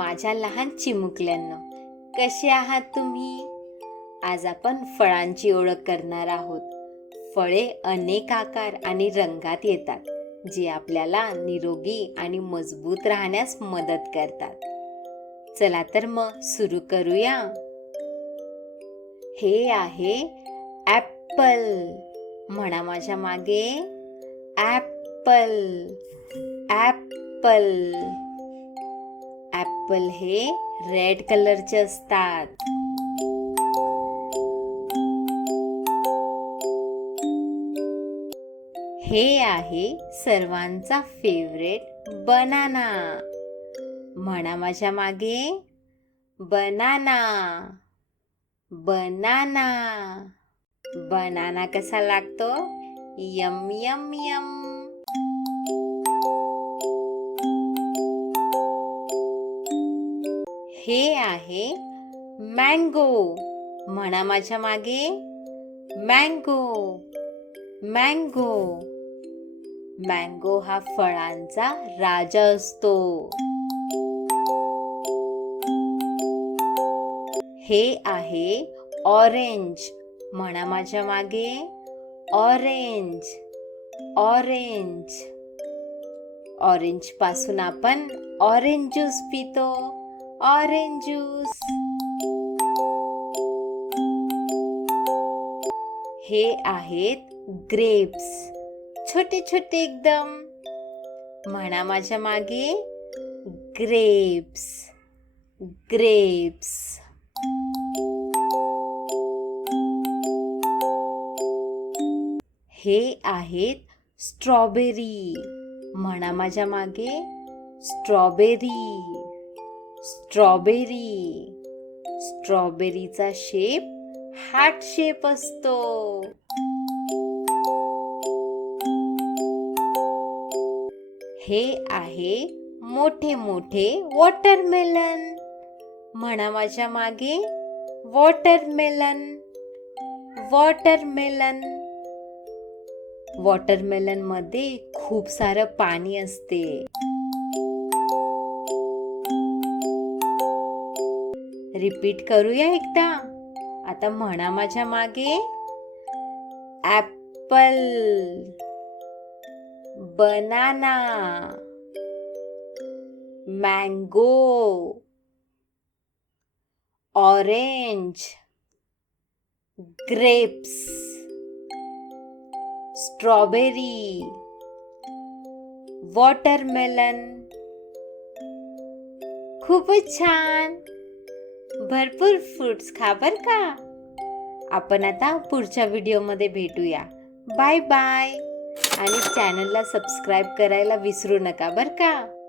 माझ्या लहान चिमुकल्यांनो, कसे आहात तुम्ही? आज आपण फळांची ओळख करणार आहोत. फळे अनेक आकार आणि रंगात येतात, जे आपल्याला निरोगी आणि मजबूत राहण्यास मदत करतात. चला तर मग सुरू करूया. हे आहे ॲपल. म्हणा माझ्या मागे, ॲपल. ॲपल. ॲपल हे रेड कलरचे असतात. हे आहे सर्वांचा फेवरेट बनाना. म्हणा माझ्या मागे, बनाना. बनाना. बनाना कसा लागतो? Yum yum yum. हे आहे मँगो. म्हणा माझ्या मागे, मँगो. मँगो. मँगो हा फळांचा राजा असतो. हे आहे ऑरेंज. म्हणा माझ्या मागे, ऑरेंज. ऑरेंज. ऑरेंज पासून आपण ऑरेंज ज्यूस पितो. Orange juice. हे आहेत ग्रेप्स. छोटे छोटे एकदम. म्हणा माझ्या मागे, ग्रेप्स. ग्रेप्स. हे आहेत स्ट्रॉबेरी. म्हणा माझ्या मागे, स्ट्रॉबेरी. स्ट्रॉबेरी. स्ट्रॉबेरीचा शेप हार्ट शेप असतो. हे आहे मोठे मोठे वॉटरमेलन. म्हणा माझ्या मागे, वॉटरमेलन. वॉटरमेलन. वॉटरमेलन मध्ये खूप सारं पाणी असते. रिपीट करूया एकदा. आता म्हणा माझ्या मागे, Apple. Banana. Mango. Orange. Grapes. Strawberry. Watermelon. खूपच छान. भरपूर फ्रुट्स खा बर का. आपण आता पुढच्या व्हिडिओमध्ये भेटूया. Bye bye. आणि चॅनलला सबस्क्राईब करायला विसरू नका बर का.